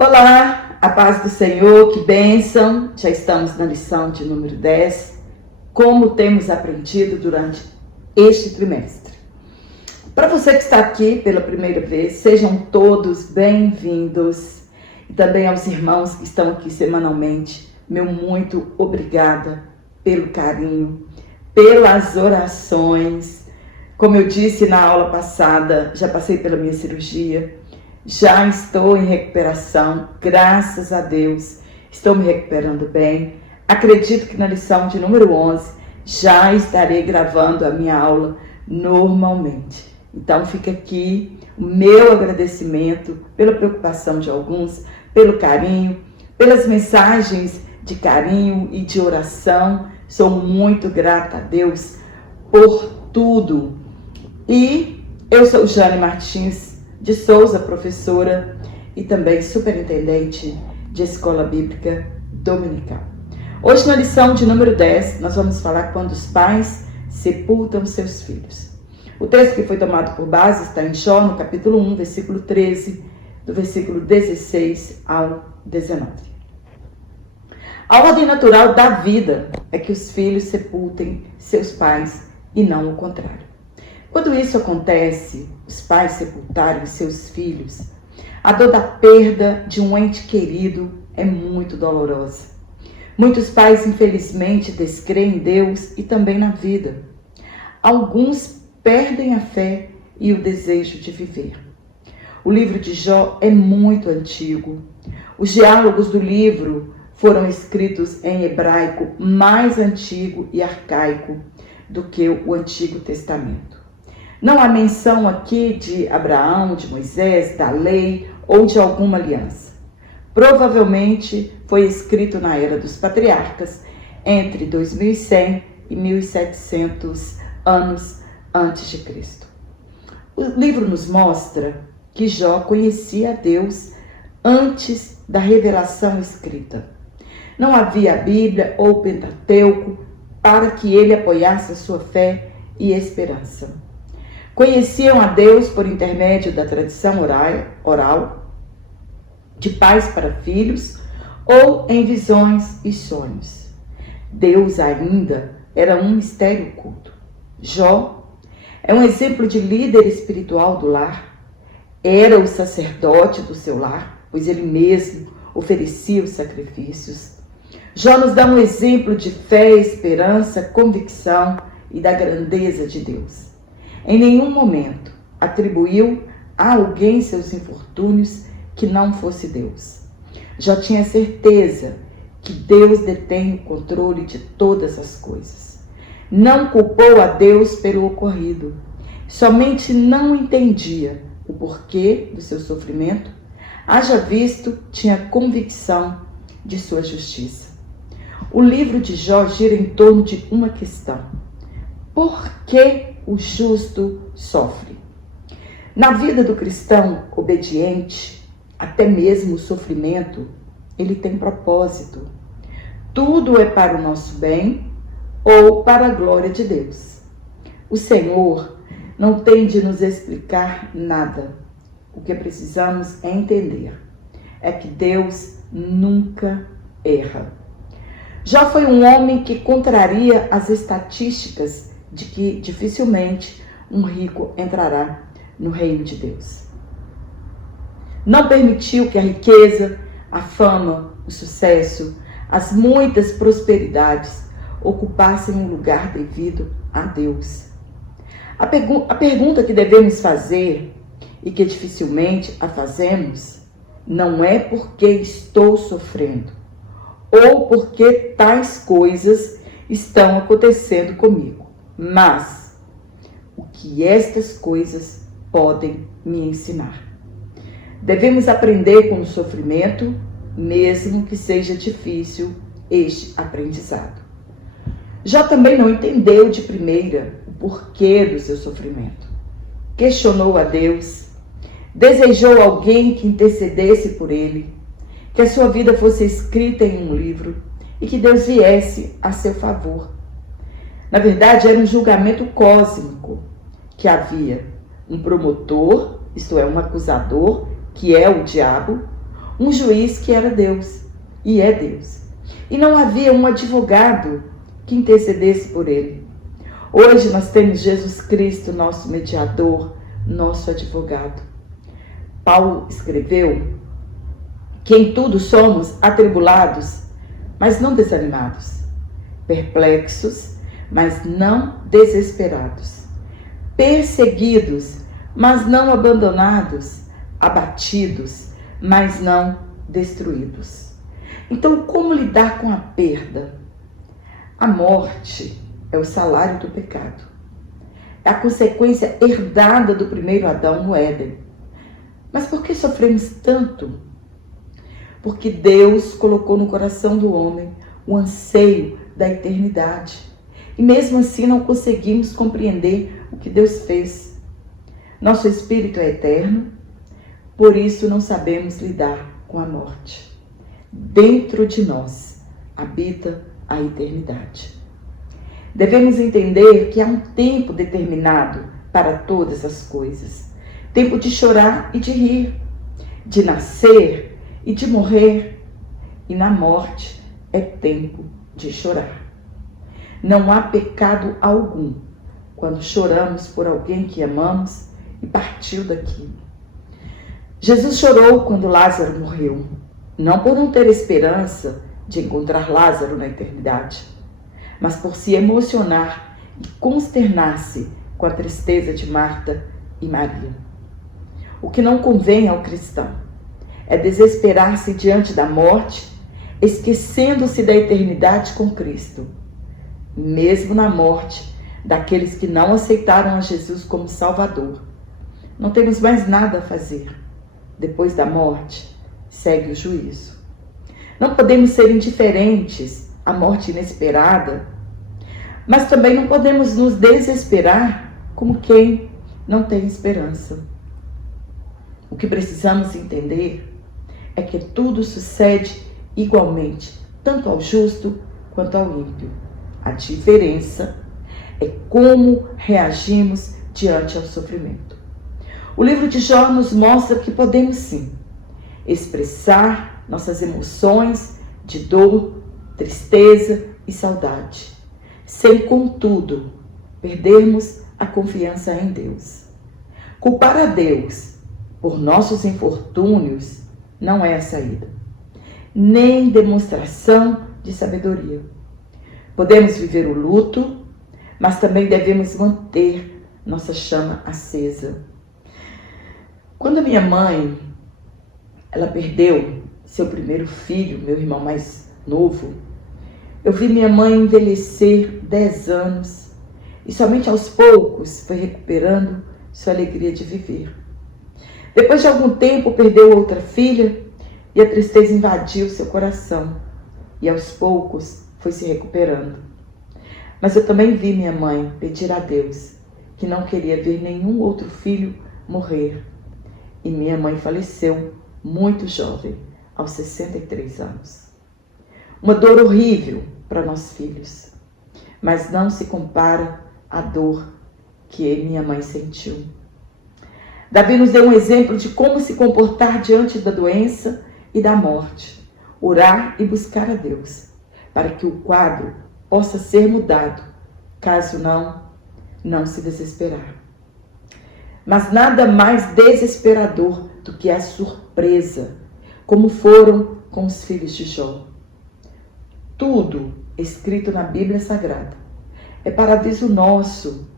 Olá, a paz do Senhor, que bênção! Já estamos na lição de número 10, como temos aprendido durante este trimestre. Para você que está aqui pela primeira vez, sejam todos bem-vindos. E também aos irmãos que estão aqui semanalmente, meu muito obrigada pelo carinho, pelas orações. Como eu disse na aula passada, já passei pela minha cirurgia. Já estou em recuperação, graças a Deus, estou me recuperando bem. Acredito que na lição de número 11 já estarei gravando a minha aula normalmente. Então fica aqui o meu agradecimento pela preocupação de alguns, pelo carinho, pelas mensagens de carinho e de oração. Sou muito grata a Deus por tudo. E eu sou Jane Martins de Souza, professora e também superintendente de Escola Bíblica Dominical. Hoje na lição de número 10, nós vamos falar quando os pais sepultam seus filhos. O texto que foi tomado por base está em Jó, no capítulo 1, versículo 13, do versículo 16 ao 19. A ordem natural da vida é que os filhos sepultem seus pais e não o contrário. Quando isso acontece, os pais sepultarem seus filhos, a dor da perda de um ente querido é muito dolorosa. Muitos pais, infelizmente, descreem em Deus e também na vida. Alguns perdem a fé e o desejo de viver. O livro de Jó é muito antigo. Os diálogos do livro foram escritos em hebraico mais antigo e arcaico do que o Antigo Testamento. Não há menção aqui de Abraão, de Moisés, da lei ou de alguma aliança. Provavelmente foi escrito na era dos patriarcas, entre 2100 e 1700 anos antes de Cristo. O livro nos mostra que Jó conhecia a Deus antes da revelação escrita. Não havia a Bíblia ou o Pentateuco para que ele apoiasse a sua fé e esperança. Conheciam a Deus por intermédio da tradição oral, de pais para filhos, ou em visões e sonhos. Deus ainda era um mistério oculto. Jó é um exemplo de líder espiritual do lar. Era o sacerdote do seu lar, pois ele mesmo oferecia os sacrifícios. Jó nos dá um exemplo de fé, esperança, convicção e da grandeza de Deus. Em nenhum momento atribuiu a alguém seus infortúnios que não fosse Deus. Já tinha certeza que Deus detém o controle de todas as coisas. Não culpou a Deus pelo ocorrido. Somente não entendia o porquê do seu sofrimento, haja visto tinha convicção de sua justiça. O livro de Jó gira em torno de uma questão: por que o justo sofre? Na vida do cristão obediente, até mesmo o sofrimento, ele tem propósito. Tudo é para o nosso bem ou para a glória de Deus. O Senhor não tem de nos explicar nada. O que precisamos é entender é que Deus nunca erra. Jó foi um homem que contraria as estatísticas de que dificilmente um rico entrará no reino de Deus. Não permitiu que a riqueza, a fama, o sucesso, as muitas prosperidades ocupassem um lugar devido a Deus. A pergunta que devemos fazer, e que dificilmente a fazemos, não é porque estou sofrendo, ou porque tais coisas estão acontecendo comigo, mas o que estas coisas podem me ensinar. Devemos aprender com o sofrimento, mesmo que seja difícil este aprendizado. Jó também não entendeu de primeira o porquê do seu sofrimento. Questionou a Deus, desejou alguém que intercedesse por ele, que a sua vida fosse escrita em um livro e que Deus viesse a seu favor. Na verdade, era um julgamento cósmico, que havia um promotor, isto é, um acusador, que é o diabo, um juiz que era Deus e é Deus. E não havia um advogado que intercedesse por ele. Hoje nós temos Jesus Cristo, nosso mediador, nosso advogado. Paulo escreveu que em tudo somos atribulados, mas não desanimados, perplexos, mas não desesperados, perseguidos, mas não abandonados, abatidos, mas não destruídos. Então, como lidar com a perda? A morte é o salário do pecado. É a consequência herdada do primeiro Adão no Éden. Mas por que sofremos tanto? Porque Deus colocou no coração do homem o anseio da eternidade. E mesmo assim não conseguimos compreender o que Deus fez. Nosso espírito é eterno, por isso não sabemos lidar com a morte. Dentro de nós habita a eternidade. Devemos entender que há um tempo determinado para todas as coisas. Tempo de chorar e de rir, de nascer e de morrer. E na morte é tempo de chorar. Não há pecado algum quando choramos por alguém que amamos e partiu daqui. Jesus chorou quando Lázaro morreu, não por não ter esperança de encontrar Lázaro na eternidade, mas por se emocionar e consternar-se com a tristeza de Marta e Maria. O que não convém ao cristão é desesperar-se diante da morte, esquecendo-se da eternidade com Cristo, mesmo na morte daqueles que não aceitaram a Jesus como Salvador. Não temos mais nada a fazer. Depois da morte, segue o juízo. Não podemos ser indiferentes à morte inesperada, mas também não podemos nos desesperar como quem não tem esperança. O que precisamos entender é que tudo sucede igualmente, tanto ao justo quanto ao ímpio. A diferença é como reagimos diante ao sofrimento. O livro de Jó nos mostra que podemos sim expressar nossas emoções de dor, tristeza e saudade, sem, contudo, perdermos a confiança em Deus. Culpar a Deus por nossos infortúnios não é a saída, nem demonstração de sabedoria. Podemos viver o luto, mas também devemos manter nossa chama acesa. Quando a minha mãe, ela perdeu seu primeiro filho, meu irmão mais novo, eu vi minha mãe envelhecer 10 anos e somente aos poucos foi recuperando sua alegria de viver. Depois de algum tempo perdeu outra filha e a tristeza invadiu seu coração e aos poucos foi se recuperando. Mas eu também vi minha mãe pedir a Deus que não queria ver nenhum outro filho morrer. E minha mãe faleceu muito jovem, aos 63 anos. Uma dor horrível para nós filhos, mas não se compara à dor que minha mãe sentiu. Davi nos deu um exemplo de como se comportar diante da doença e da morte. Orar e buscar a Deus, para que o quadro possa ser mudado, caso não se desesperar. Mas nada mais desesperador do que a surpresa, como foram com os filhos de Jó. Tudo escrito na Bíblia Sagrada é para aviso nosso.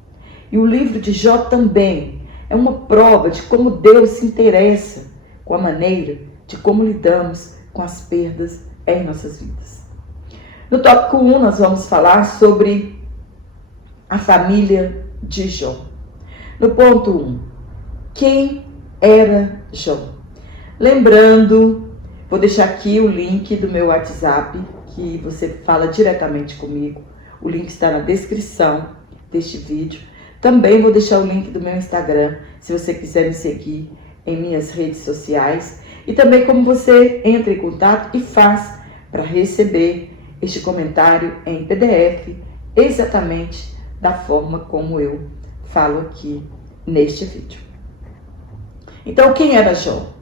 E o livro de Jó também é uma prova de como Deus se interessa com a maneira de como lidamos com as perdas em nossas vidas. No tópico 1, nós vamos falar sobre a família de Jó. No ponto 1, quem era Jó? Lembrando, vou deixar aqui o link do meu WhatsApp, que você fala diretamente comigo. O link está na descrição deste vídeo. Também vou deixar o link do meu Instagram, se você quiser me seguir em minhas redes sociais. E também como você entra em contato e faz para receber este comentário em PDF, exatamente da forma como eu falo aqui neste vídeo. Então, quem era Jó?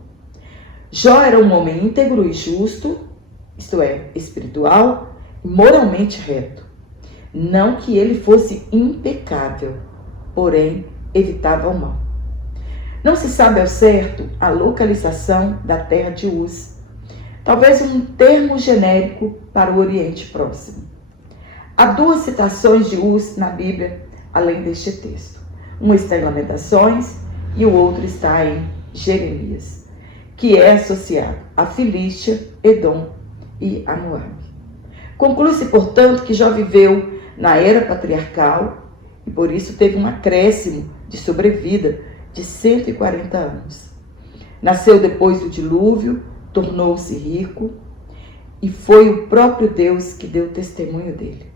Jó era um homem íntegro e justo, isto é, espiritual e moralmente reto. Não que ele fosse impecável, porém evitava o mal. Não se sabe ao certo a localização da terra de Uz, talvez um termo genérico para o Oriente Próximo. Há 2 citações de Uz na Bíblia, além deste texto. Um está em Lamentações e o outro está em Jeremias, que é associado a Filístia, Edom e a Moabe. Conclui-se, portanto, que Jó viveu na era patriarcal e por isso teve um acréscimo de sobrevida de 140 anos. Nasceu depois do dilúvio, tornou-se rico e foi o próprio Deus que deu testemunho dele.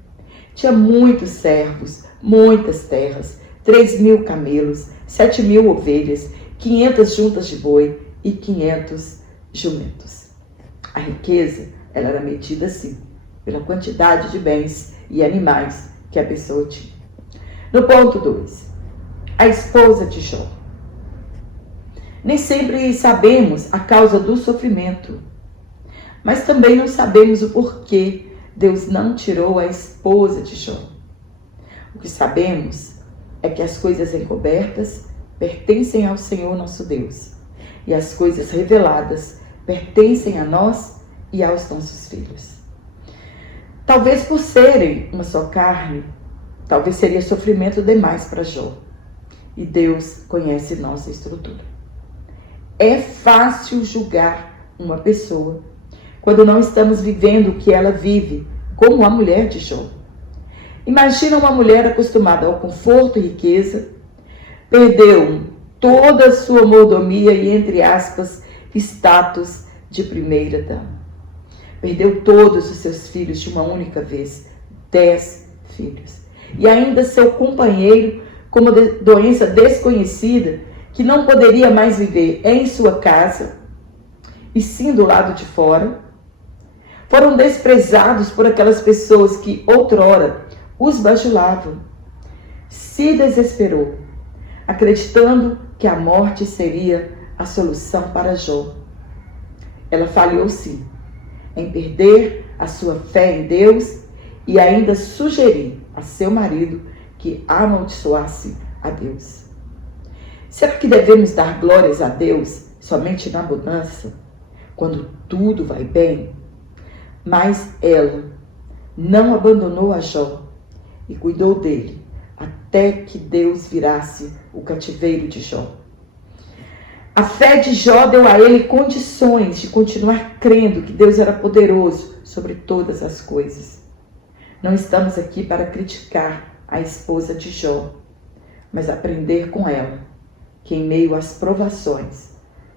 Tinha muitos servos, muitas terras, 3.000 camelos, 7.000 ovelhas, 500 juntas de boi e 500 jumentos. A riqueza, ela era medida assim, pela quantidade de bens e animais que a pessoa tinha. No ponto 2, a esposa de Jó. Nem sempre sabemos a causa do sofrimento, mas também não sabemos o porquê Deus não tirou a esposa de Jó. O que sabemos é que as coisas encobertas pertencem ao Senhor nosso Deus, e as coisas reveladas pertencem a nós e aos nossos filhos. Talvez por serem uma só carne, talvez seria sofrimento demais para Jó. E Deus conhece nossa estrutura. É fácil julgar uma pessoa quando não estamos vivendo o que ela vive, como a mulher de Jó. Imagina uma mulher acostumada ao conforto e riqueza, perdeu toda a sua mordomia e, entre aspas, status de primeira dama. Perdeu todos os seus filhos de uma única vez, 10 filhos. E ainda seu companheiro com uma doença desconhecida, que não poderia mais viver em sua casa, e sim do lado de fora. Foram desprezados por aquelas pessoas que outrora os bajulavam. Se desesperou, acreditando que a morte seria a solução para Jó. Ela falhou sim, em perder a sua fé em Deus e ainda sugerir a seu marido que amaldiçoasse a Deus. Será que devemos dar glórias a Deus somente na bonança, quando tudo vai bem? Mas ela não abandonou a Jó e cuidou dele até que Deus virasse o cativeiro de Jó. A fé de Jó deu a ele condições de continuar crendo que Deus era poderoso sobre todas as coisas. Não estamos aqui para criticar a esposa de Jó, mas aprender com ela que em meio às provações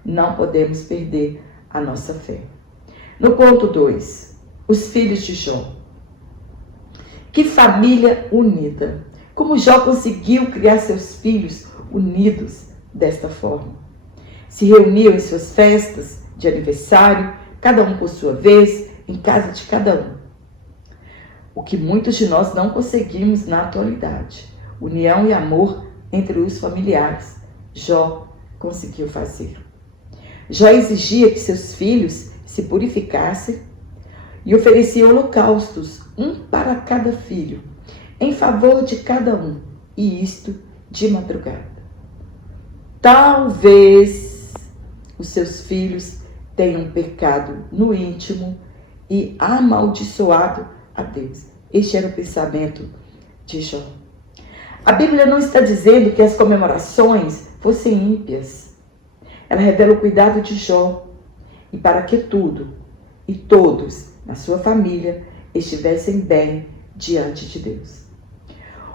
não podemos perder a nossa fé. No ponto 2, os filhos de Jó. Que família unida! Como Jó conseguiu criar seus filhos unidos desta forma? Se reuniam em suas festas de aniversário, cada um por sua vez, em casa de cada um. O que muitos de nós não conseguimos na atualidade. União e amor entre os familiares. Jó conseguiu fazer. Jó exigia que seus filhos se purificassem e oferecia holocaustos, um para cada filho, em favor de cada um, e isto de madrugada. Talvez os seus filhos tenham pecado no íntimo e amaldiçoado a Deus. Este era o pensamento de Jó. A Bíblia não está dizendo que as comemorações fossem ímpias. Ela revela o cuidado de Jó e para que tudo e todos na sua família estivessem bem diante de Deus.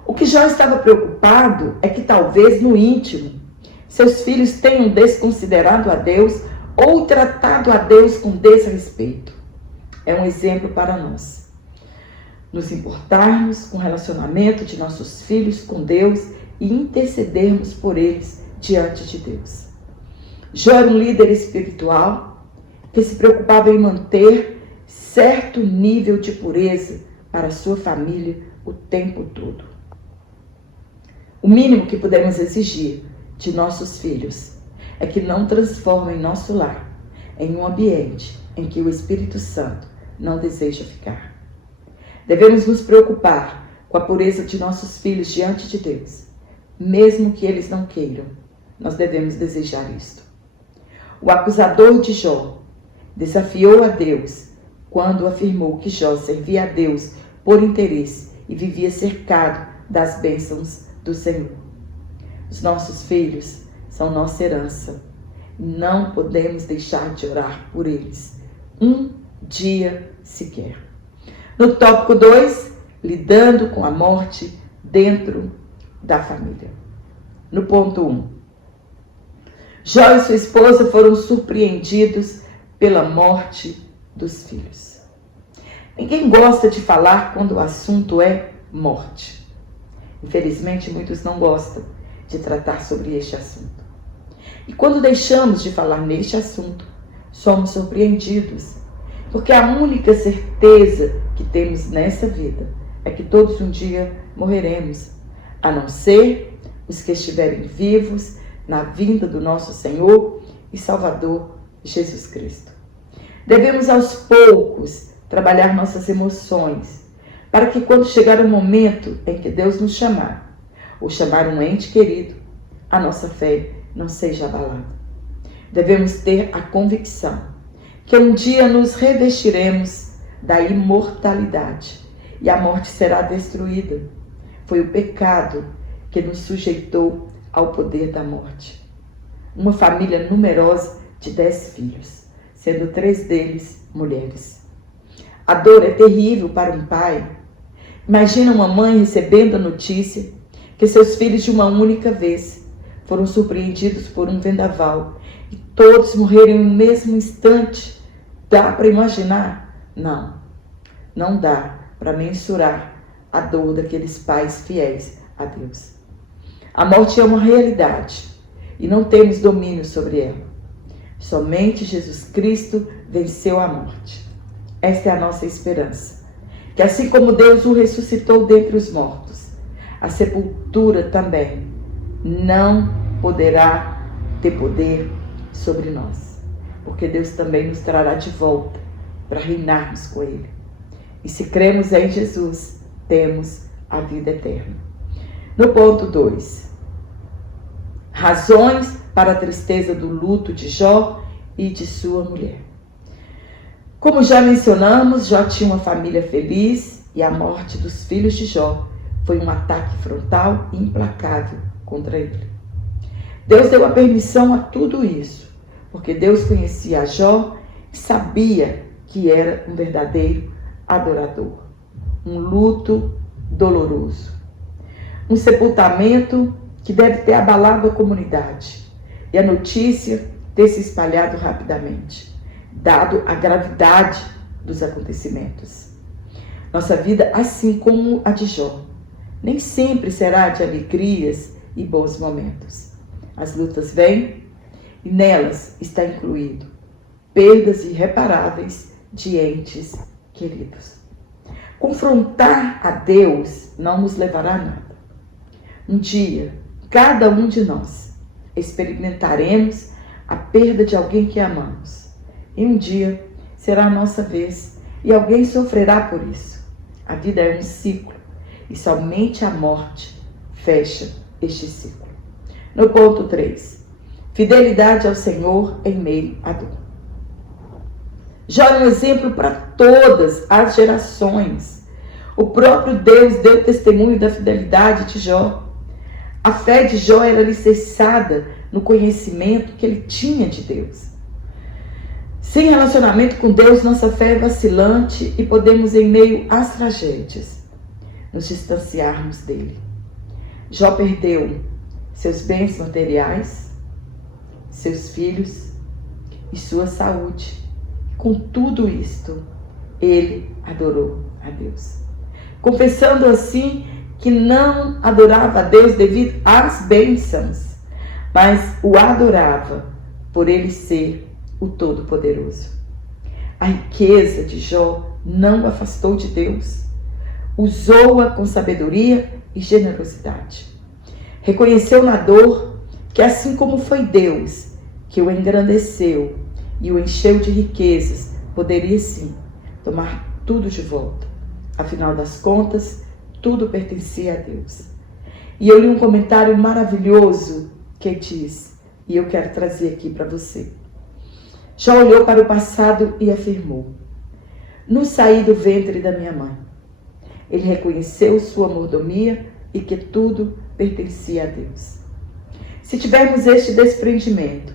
O que Jó estava preocupado é que talvez no íntimo seus filhos tenham desconsiderado a Deus ou tratado a Deus com desrespeito. É um exemplo para nós. Nos importarmos com o relacionamento de nossos filhos com Deus e intercedermos por eles diante de Deus. Jó era um líder espiritual que se preocupava em manter certo nível de pureza para a sua família o tempo todo. O mínimo que podemos exigir de nossos filhos é que não transformem nosso lar em um ambiente em que o Espírito Santo não deseja ficar. Devemos nos preocupar com a pureza de nossos filhos diante de Deus. Mesmo que eles não queiram, nós devemos desejar isto. O acusador de Jó desafiou a Deus quando afirmou que Jó servia a Deus por interesse e vivia cercado das bênçãos do Senhor. Os nossos filhos são nossa herança. Não podemos deixar de orar por eles um dia sequer. No tópico 2, lidando com a morte dentro da família. No ponto 1, Jó e sua esposa foram surpreendidos pela morte dos filhos. Ninguém gosta de falar quando o assunto é morte. Infelizmente, muitos não gostam de tratar sobre este assunto. E quando deixamos de falar neste assunto, somos surpreendidos, porque a única certeza que temos nessa vida é que todos um dia morreremos, a não ser os que estiverem vivos na vinda do nosso Senhor e Salvador Jesus Cristo. Devemos aos poucos trabalhar nossas emoções, para que quando chegar o momento em que Deus nos chamar, ou chamar um ente querido, a nossa fé não seja abalada. Devemos ter a convicção que um dia nos revestiremos da imortalidade e a morte será destruída. Foi o pecado que nos sujeitou ao poder da morte. Uma família numerosa de 10 filhos, sendo 3 deles mulheres. A dor é terrível para um pai. Imagina uma mãe recebendo a notícia que seus filhos de uma única vez foram surpreendidos por um vendaval e todos morreram no mesmo instante. Dá para imaginar? Não, não dá para mensurar a dor daqueles pais fiéis a Deus. A morte é uma realidade e não temos domínio sobre ela. Somente Jesus Cristo venceu a morte. Esta é a nossa esperança. Que assim como Deus o ressuscitou dentre os mortos, a sepultura também não poderá ter poder sobre nós. Porque Deus também nos trará de volta para reinarmos com Ele. E se cremos em Jesus, temos a vida eterna. No ponto 2, razões para a tristeza do luto de Jó e de sua mulher. Como já mencionamos, Jó tinha uma família feliz e a morte dos filhos de Jó foi um ataque frontal e implacável contra ele. Deus deu a permissão a tudo isso, porque Deus conhecia a Jó e sabia que era um verdadeiro adorador. Um luto doloroso. Um sepultamento que deve ter abalado a comunidade e a notícia ter se espalhado rapidamente, dado a gravidade dos acontecimentos. Nossa vida, assim como a de Jó, nem sempre será de alegrias e bons momentos. As lutas vêm e nelas está incluído perdas irreparáveis de entes queridos. Confrontar a Deus não nos levará a nada. Um dia, cada um de nós experimentaremos a perda de alguém que amamos. E um dia será a nossa vez e alguém sofrerá por isso. A vida é um ciclo e somente a morte fecha este ciclo. No ponto 3, fidelidade ao Senhor em meio à dor. Jó é um exemplo para todas as gerações. O próprio Deus deu testemunho da fidelidade de Jó. A fé de Jó era alicerçada no conhecimento que ele tinha de Deus. Sem relacionamento com Deus, nossa fé é vacilante e podemos, em meio às tragédias, nos distanciarmos dele. Jó perdeu seus bens materiais, seus filhos e sua saúde. Com tudo isto, ele adorou a Deus. Confessando assim que não adorava a Deus devido às bênçãos, mas o adorava por ele ser o Todo-Poderoso. A riqueza de Jó não o afastou de Deus. Usou-a com sabedoria e generosidade. Reconheceu na dor que assim como foi Deus que o engrandeceu e o encheu de riquezas, poderia sim tomar tudo de volta. Afinal das contas, tudo pertencia a Deus. E eu li um comentário maravilhoso que diz, e eu quero trazer aqui para você. Jó olhou para o passado e afirmou: no saí do ventre da minha mãe. Ele reconheceu sua mordomia e que tudo pertencia a Deus. Se tivermos este desprendimento,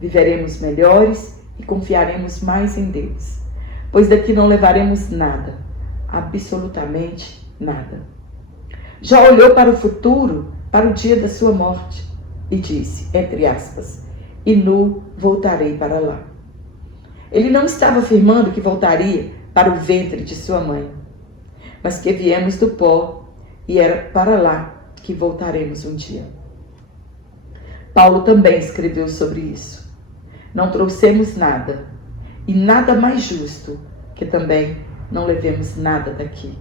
viveremos melhores e confiaremos mais em Deus, pois daqui não levaremos nada, absolutamente nada. Jó olhou para o futuro, para o dia da sua morte, e disse, entre aspas, e nu voltarei para lá. Ele não estava afirmando que voltaria para o ventre de sua mãe, mas que viemos do pó e era para lá que voltaremos um dia. Paulo também escreveu sobre isso. Não trouxemos nada, e nada mais justo que também não levemos nada daqui.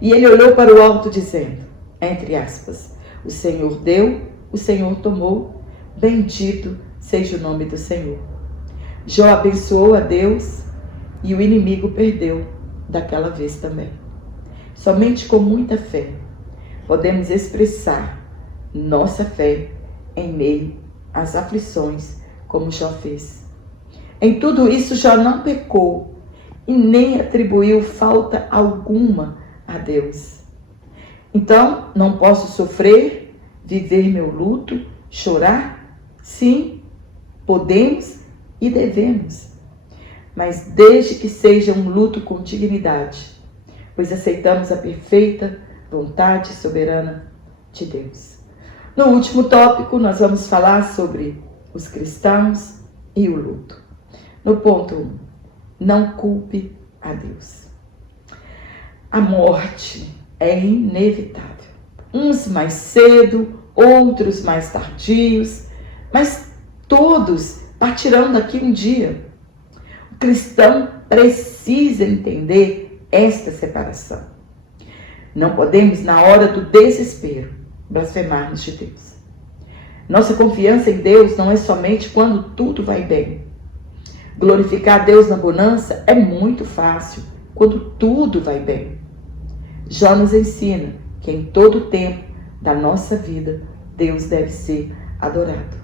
E ele olhou para o alto dizendo, entre aspas, o Senhor deu, o Senhor tomou, bendito seja o nome do Senhor. Jó abençoou a Deus e o inimigo perdeu daquela vez também. Somente com muita fé podemos expressar nossa fé em meio às aflições, como Jó fez. Em tudo isso, Jó não pecou e nem atribuiu falta alguma a Deus. Então, não posso sofrer, viver meu luto, chorar? Sim, podemos e devemos, mas desde que seja um luto com dignidade, pois aceitamos a perfeita vontade soberana de Deus. No último tópico, nós vamos falar sobre os cristãos e o luto. No ponto 1, não culpe a Deus. A morte é inevitável. Uns mais cedo, outros mais tardios, mas todos partirão daqui um dia. O cristão precisa entender esta separação. Não podemos, na hora do desespero, blasfemarmos de Deus. Nossa confiança em Deus não é somente quando tudo vai bem. Glorificar a Deus na bonança é muito fácil quando tudo vai bem. Jó nos ensina que em todo tempo da nossa vida, Deus deve ser adorado.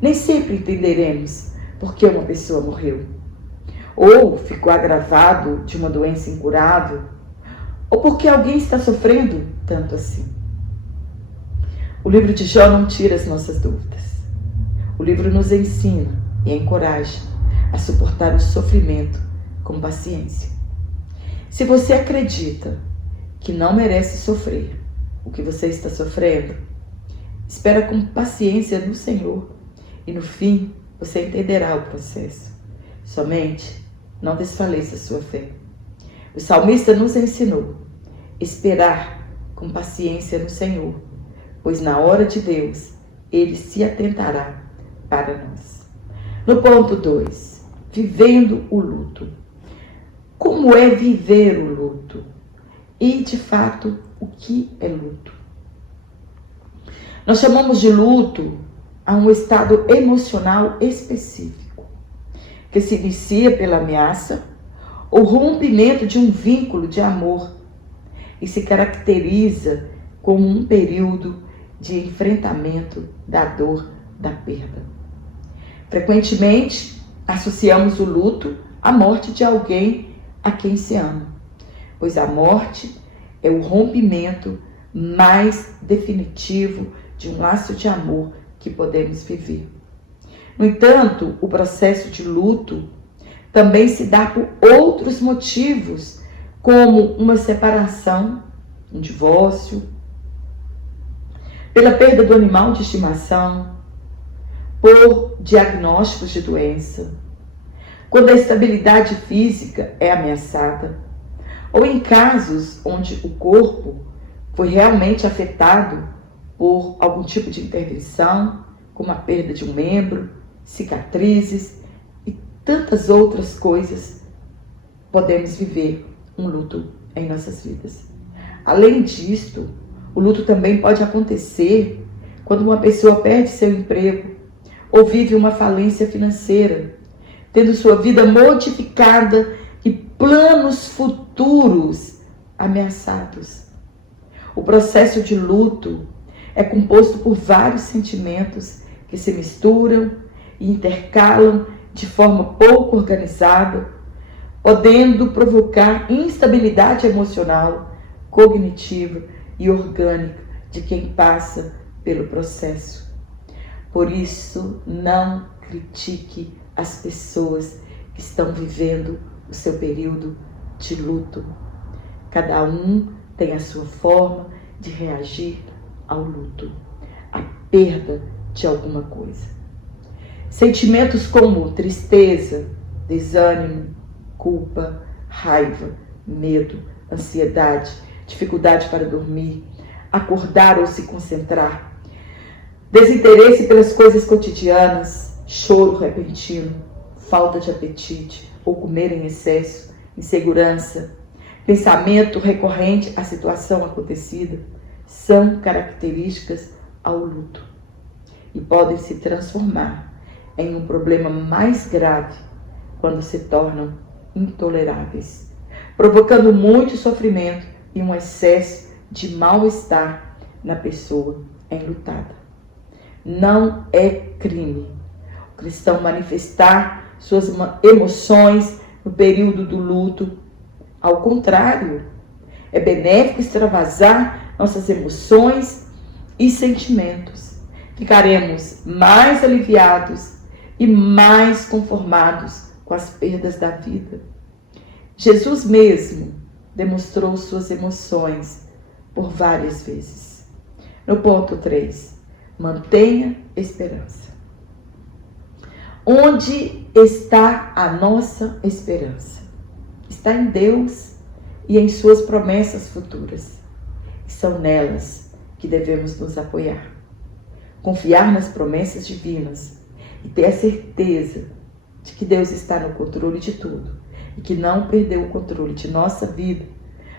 Nem sempre entenderemos por que uma pessoa morreu, ou ficou agravado de uma doença incurável, ou porque alguém está sofrendo tanto assim. O livro de Jó não tira as nossas dúvidas. O livro nos ensina e encoraja a suportar o sofrimento com paciência. Se você acredita que não merece sofrer o que você está sofrendo, espera com paciência no Senhor e no fim você entenderá o processo. Somente não desfaleça a sua fé. O salmista nos ensinou a esperar com paciência no Senhor, pois na hora de Deus, Ele se atentará para nós. No ponto 2, vivendo o luto. Como é viver o luto? E, de fato, o que é luto? Nós chamamos de luto a um estado emocional específico, que se inicia pela ameaça ou rompimento de um vínculo de amor e se caracteriza como um período de enfrentamento da dor da perda. Frequentemente, associamos o luto à morte de alguém a quem se ama, pois a morte é o rompimento mais definitivo de um laço de amor que podemos viver. No entanto, o processo de luto também se dá por outros motivos, como uma separação, um divórcio, pela perda do animal de estimação, por diagnósticos de doença, quando a estabilidade física é ameaçada, ou em casos onde o corpo foi realmente afetado por algum tipo de intervenção, como a perda de um membro, cicatrizes e tantas outras coisas, podemos viver um luto em nossas vidas. Além disto, o luto também pode acontecer quando uma pessoa perde seu emprego ou vive uma falência financeira tendo sua vida modificada e planos futuros ameaçados. O processo de luto é composto por vários sentimentos que se misturam e intercalam de forma pouco organizada, podendo provocar instabilidade emocional, cognitiva e orgânica de quem passa pelo processo. Por isso, não critique as pessoas que estão vivendo o seu período de luto. Cada um tem a sua forma de reagir ao luto, à perda de alguma coisa. Sentimentos como tristeza, desânimo, culpa, raiva, medo, ansiedade, dificuldade para dormir, acordar ou se concentrar, desinteresse pelas coisas cotidianas, choro repentino, falta de apetite ou comer em excesso, insegurança, pensamento recorrente à situação acontecida, são características ao luto e podem se transformar em um problema mais grave quando se tornam intoleráveis, provocando muito sofrimento e um excesso de mal-estar na pessoa enlutada. Não é crime o cristão manifestar suas emoções no período do luto. Ao contrário, é benéfico extravasar nossas emoções e sentimentos. Ficaremos mais aliviados e mais conformados com as perdas da vida. Jesus mesmo demonstrou suas emoções por várias vezes. No ponto 3, mantenha esperança. Onde está a nossa esperança? Está em Deus e em suas promessas futuras. São nelas que devemos nos apoiar. Confiar nas promessas divinas e ter a certeza de que Deus está no controle de tudo e que não perdeu o controle de nossa vida,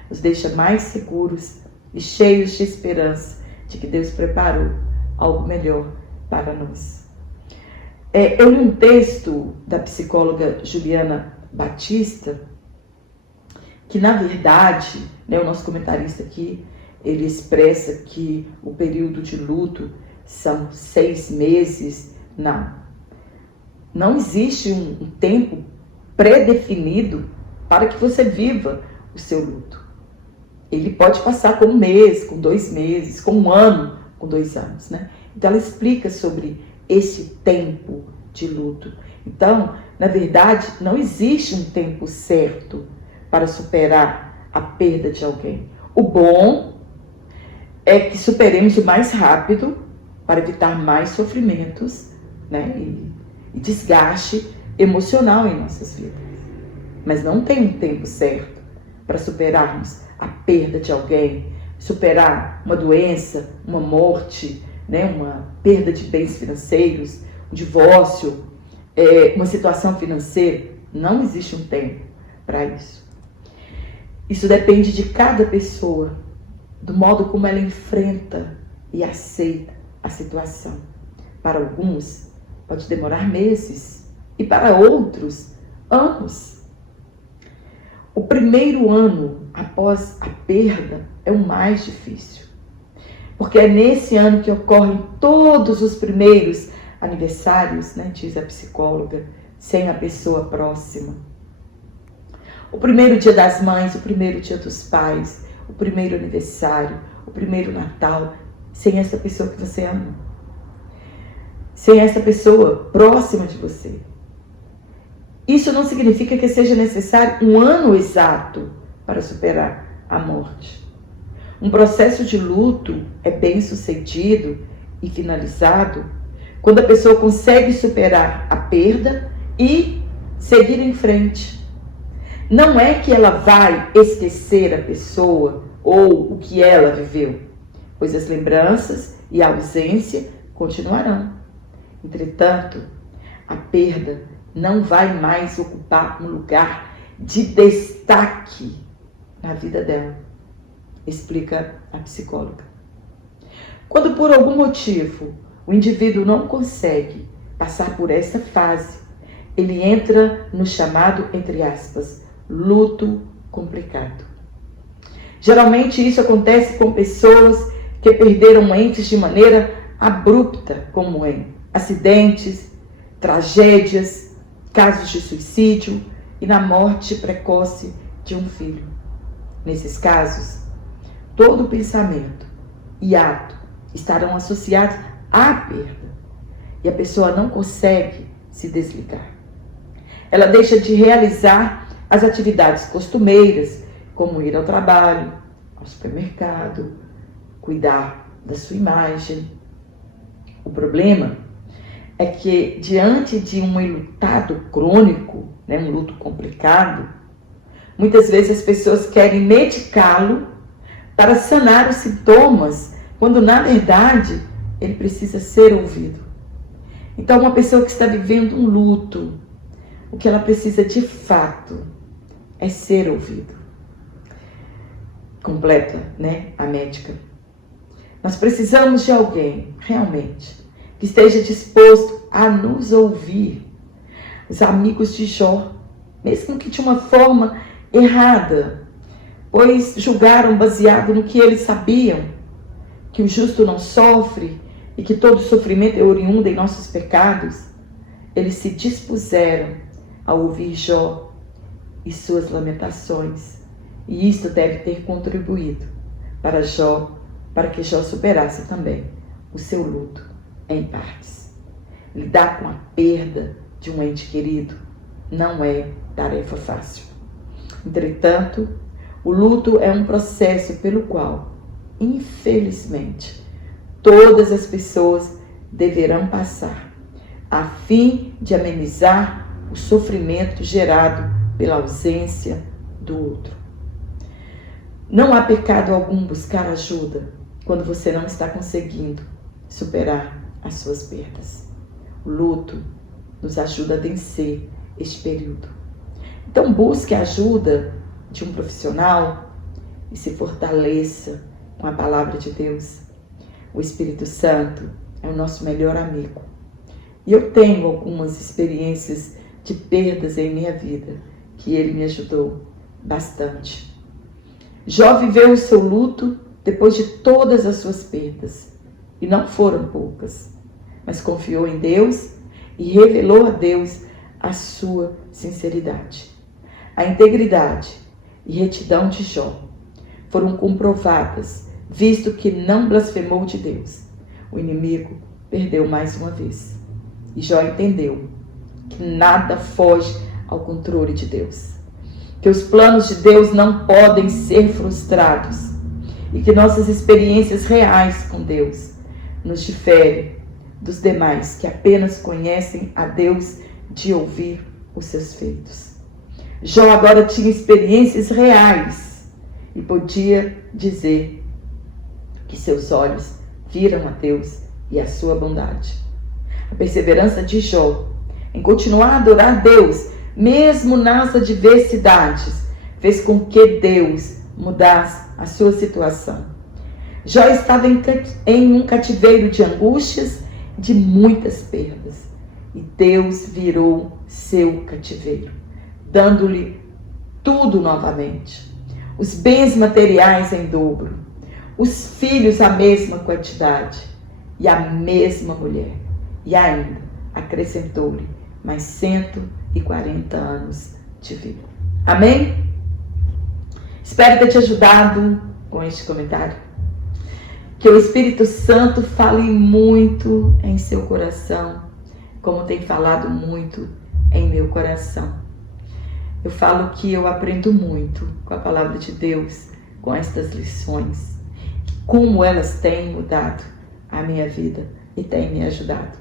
nos deixa mais seguros e cheios de esperança de que Deus preparou algo melhor para nós. Eu li um texto da psicóloga Juliana Batista, que na verdade, o nosso comentarista aqui, ele expressa que o período de luto são 6 meses. Não existe um tempo pré-definido para que você viva o seu luto. Ele pode passar com 1 mês, com 2 meses, com 1 ano, com 2 anos, né? Então ela explica sobre esse tempo de luto. Então, na verdade, não existe um tempo certo para superar a perda de alguém. O bom é que superemos o mais rápido para evitar mais sofrimentos, né, e desgaste emocional em nossas vidas. Mas não tem um tempo certo para superarmos a perda de alguém, superar uma doença, uma morte, né, uma perda de bens financeiros, um divórcio, uma situação financeira. Não existe um tempo para isso. Isso depende de cada pessoa, do modo como ela enfrenta e aceita a situação. Para alguns, pode demorar meses e para outros, anos. O primeiro ano após a perda é o mais difícil, porque é nesse ano que ocorrem todos os primeiros aniversários, né, diz a psicóloga, sem a pessoa próxima. O primeiro dia das mães, o primeiro dia dos pais, o primeiro aniversário, o primeiro Natal, sem essa pessoa que você ama. Sem essa pessoa próxima de você. Isso não significa que seja necessário um ano exato para superar a morte. Um processo de luto é bem sucedido e finalizado quando a pessoa consegue superar a perda e seguir em frente. Não é que ela vai esquecer a pessoa ou o que ela viveu, pois as lembranças e a ausência continuarão. Entretanto, a perda não vai mais ocupar um lugar de destaque na vida dela, explica a psicóloga. Quando por algum motivo o indivíduo não consegue passar por essa fase, ele entra no chamado, entre aspas, luto complicado. Geralmente isso acontece com pessoas que perderam entes de maneira abrupta, como em acidentes, tragédias, casos de suicídio e na morte precoce de um filho. Nesses casos, todo pensamento e ato estarão associados à perda e a pessoa não consegue se desligar. Ela deixa de realizar as atividades costumeiras, como ir ao trabalho, ao supermercado, cuidar da sua imagem. O problema é que, diante de um enlutado crônico, um luto complicado, muitas vezes as pessoas querem medicá-lo para sanar os sintomas, quando na verdade ele precisa ser ouvido. Então, uma pessoa que está vivendo um luto, o que ela precisa de fato é ser ouvido. Completa, a médica. Nós precisamos de alguém, realmente, que esteja disposto a nos ouvir. Os amigos de Jó, mesmo que de uma forma errada, pois julgaram baseado no que eles sabiam, que o justo não sofre e que todo sofrimento é oriundo em nossos pecados, eles se dispuseram a ouvir Jó e suas lamentações. E isto deve ter contribuído para que Jó superasse também o seu luto em partes. Lidar com a perda de um ente querido não é tarefa fácil. Entretanto, o luto é um processo pelo qual, infelizmente, todas as pessoas deverão passar, a fim de amenizar o sofrimento gerado pela ausência do outro. Não há pecado algum buscar ajuda quando você não está conseguindo superar as suas perdas. O luto nos ajuda a vencer este período. Então busque a ajuda de um profissional e se fortaleça com a palavra de Deus. O Espírito Santo é o nosso melhor amigo. E eu tenho algumas experiências de perdas em minha vida que ele me ajudou bastante. Jó viveu o seu luto depois de todas as suas perdas, e não foram poucas, mas confiou em Deus e revelou a Deus a sua sinceridade. A integridade e retidão de Jó foram comprovadas, visto que não blasfemou de Deus. O inimigo perdeu mais uma vez. E Jó entendeu que nada foge ao controle de Deus, que os planos de Deus não podem ser frustrados e que nossas experiências reais com Deus nos diferem dos demais que apenas conhecem a Deus de ouvir os seus feitos. Jó agora tinha experiências reais e podia dizer que seus olhos viram a Deus e a sua bondade. A perseverança de Jó em continuar a adorar a Deus, mesmo nas adversidades, fez com que Deus mudasse a sua situação. Jó estava em um cativeiro de angústias, de muitas perdas, e Deus virou seu cativeiro, dando-lhe tudo novamente. Os bens materiais em dobro, os filhos a mesma quantidade, e a mesma mulher, e ainda acrescentou-lhe mais 140 anos de vida. Amém? Espero ter te ajudado com este comentário. Que o Espírito Santo fale muito em seu coração, como tem falado muito em meu coração. Eu falo que eu aprendo muito com a palavra de Deus, com estas lições, como elas têm mudado a minha vida e têm me ajudado.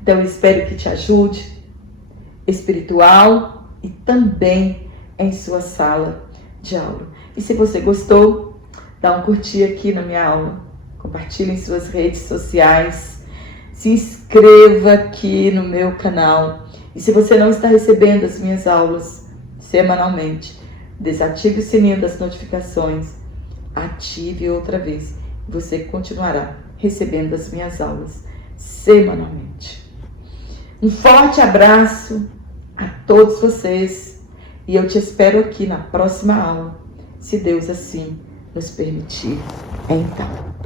Então eu espero que te ajude, espiritual e também em sua sala de aula. E se você gostou, dá um curtir aqui na minha aula, compartilhe em suas redes sociais, se inscreva aqui no meu canal. E se você não está recebendo as minhas aulas semanalmente, desative o sininho das notificações, ative outra vez, e você continuará recebendo as minhas aulas semanalmente. Um forte abraço, a todos vocês e eu te espero aqui na próxima aula, se Deus assim nos permitir. Então.